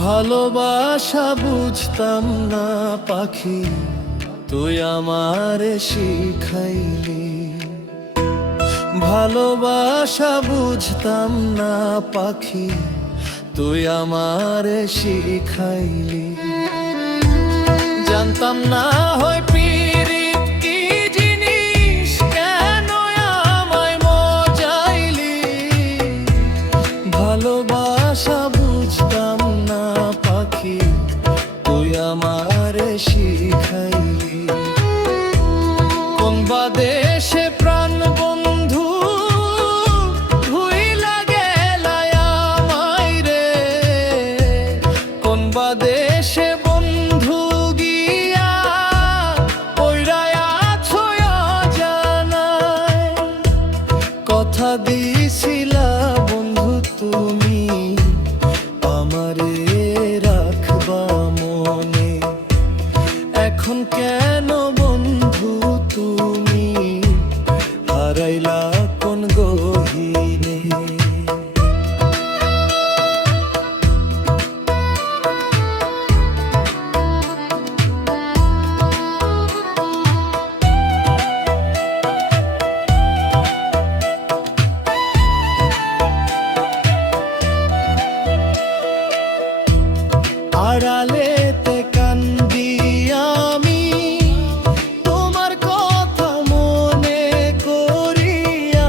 ভালোবাসা বুঝতাম না পাখি, তুই আমারে শিখাইলি। ভালোবাসা বুঝতাম না পাখি, তুই আমারে শিখাইলি। জানতাম না হয় পীড়িত কি জিনিস, কেন আমায় মজাইলি। ভালোবাসা বুঝতাম না পাখি, তুই আমারে শিখাইলি। কোন বা দেশে প্রাণ বন্ধু ভুইলা গেলায় আমায় রে, কোন বা দেশে বন্ধু গিয়া পইড়া আছো অজানায়। কথা দিছিলা বন্ধু তুমি আমারে রাখবা মনে, এখন কেন বন্ধু তুমি হারাইলা কোন গহীনে। আড়ালেতে কান্দি আমি তোমার কথা মনে করিয়া,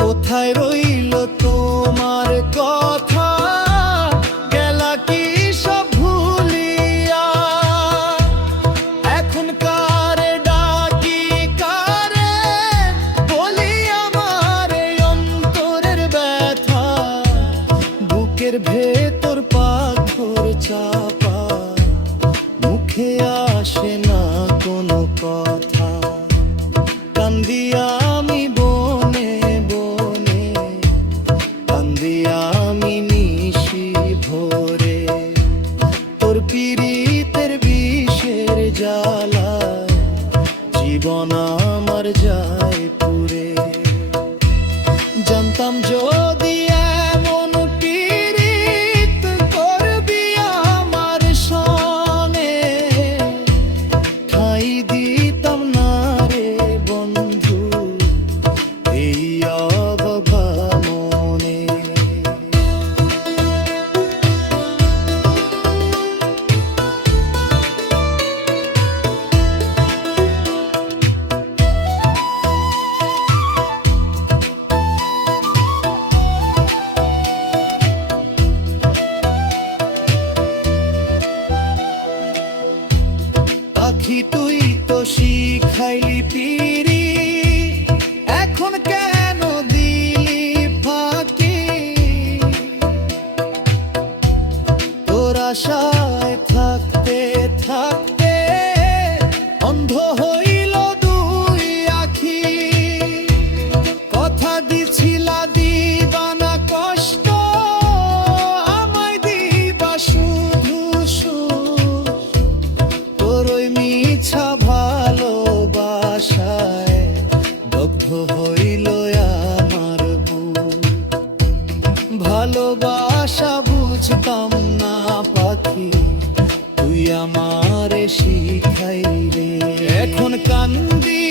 কোথায় রইল তোমার কথা, গেলা কি সব ভুলিয়া। এখন কারে ডাকি কারে বলি আমার অন্তরের ব্যথা, বুকের ভেতর পাথর চাপা, মুখে আসে না কোনো কথা। কান্দি আমি বনে বনে, কান্দি আমি নিশি ভোরে, তোর পীড়িতের বিষের জ্বালায় জীবন আমার যায় পুরে। জানতাম যদি এমন পীড়িত করবি আমার সনে, ঠাঁই দিতাম না রে বন্ধু এই অবভা মনে। পাখি তুই তো শিখাইলি পিরি, এখন কেন দিলি ফাঁকি। তোর আশায় থাকতে থাকতে অন্ধ হইল দুই আখি। কথা দিছিলা দিবা না কষ্ট, আমায় দিবা শুধু সুখ। তোর ওই মিছা ভালোবাসায় দগ্ধ হইল আমার বুক। ভালোবাসা বুঝতাম না পাখি, তুই আমারে শিখাইলে। এখন কান্দি